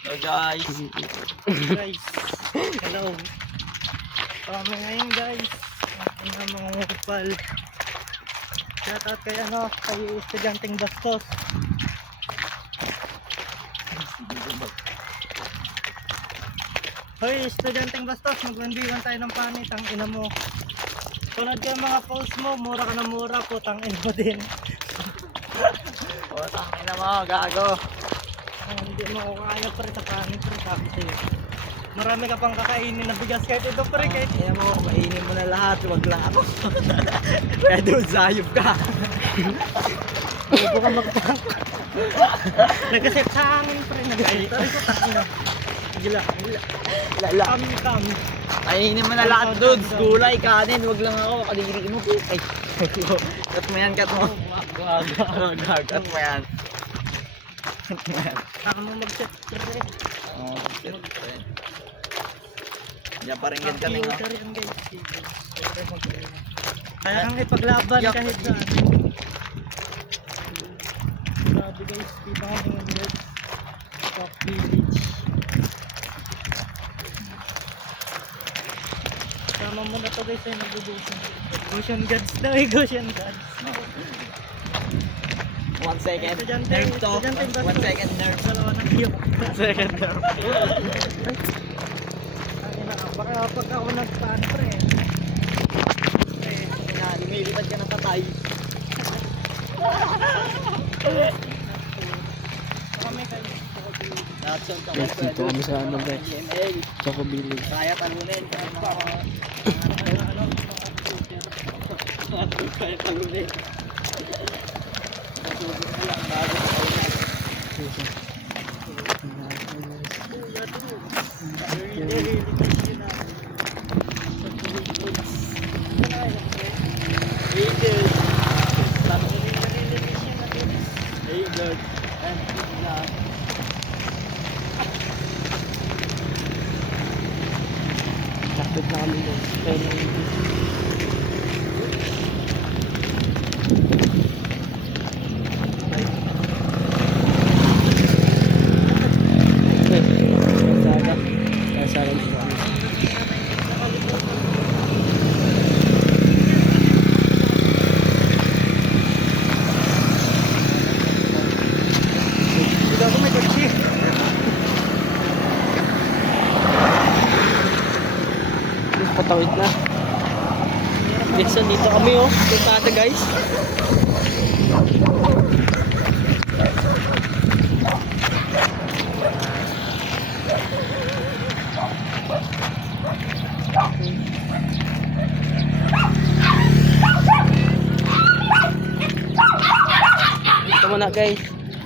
Hello guys. Guys, hello. Kami ngayon guys. Ang mga kupal. Shoutout kay kay estudyanteng Bastos. Hoy, estudyanteng Bastos, mag-1v1 tayo ng panit, ang ina mo. Tulad kayo mga posts mo, mura ka na mura, putang ina mo din. Putang ina mo, gago. Hindi mo kaya pre sa panit, pre, sabi sa'yo. Marami ka pang kakainin na bigas kahit ito pre, kahit Ina mo, kainin mo na lahat, wag lang ako. Kaya doon sayop ka. Huwag ka magpang. Nag-set sa hangin pre, nag-set. Ay ko takina. Gila. Lala. Kam. Kainin mo na lahat doon. Gulay, kanin, wag lang ako. Kadiri mo. Ay, cut mo yan, cut mo. Cut mo yan. Saka mo mag-set pre. Oo, shit. Diyan pa rin yan kami nga. Computer yan guys. Kaya kang ipaglaban kahit saan. Grabe guys, kita ko ngayon guys. Top village. Sama mo na to guys ay nagbubusan. Goshen gods daw eh, Goshen gods. 1 second. Estudyante, Nerve to. estudyante, 1 second nerve. Dalawa ng hiyok. 1 second nerve. Baka pag ako nagpaan pre. Yan, lumilipad ka na patay. Kami kayo. Lahat sa utang. Guys, dito kami sa ano guys, GML. Choco Village. Kaya talunin. Kaya talunin. Lapit na kami guys. Kaya lang patawid na. Guys, so dito kami Tumpata guys. Dito muna guys.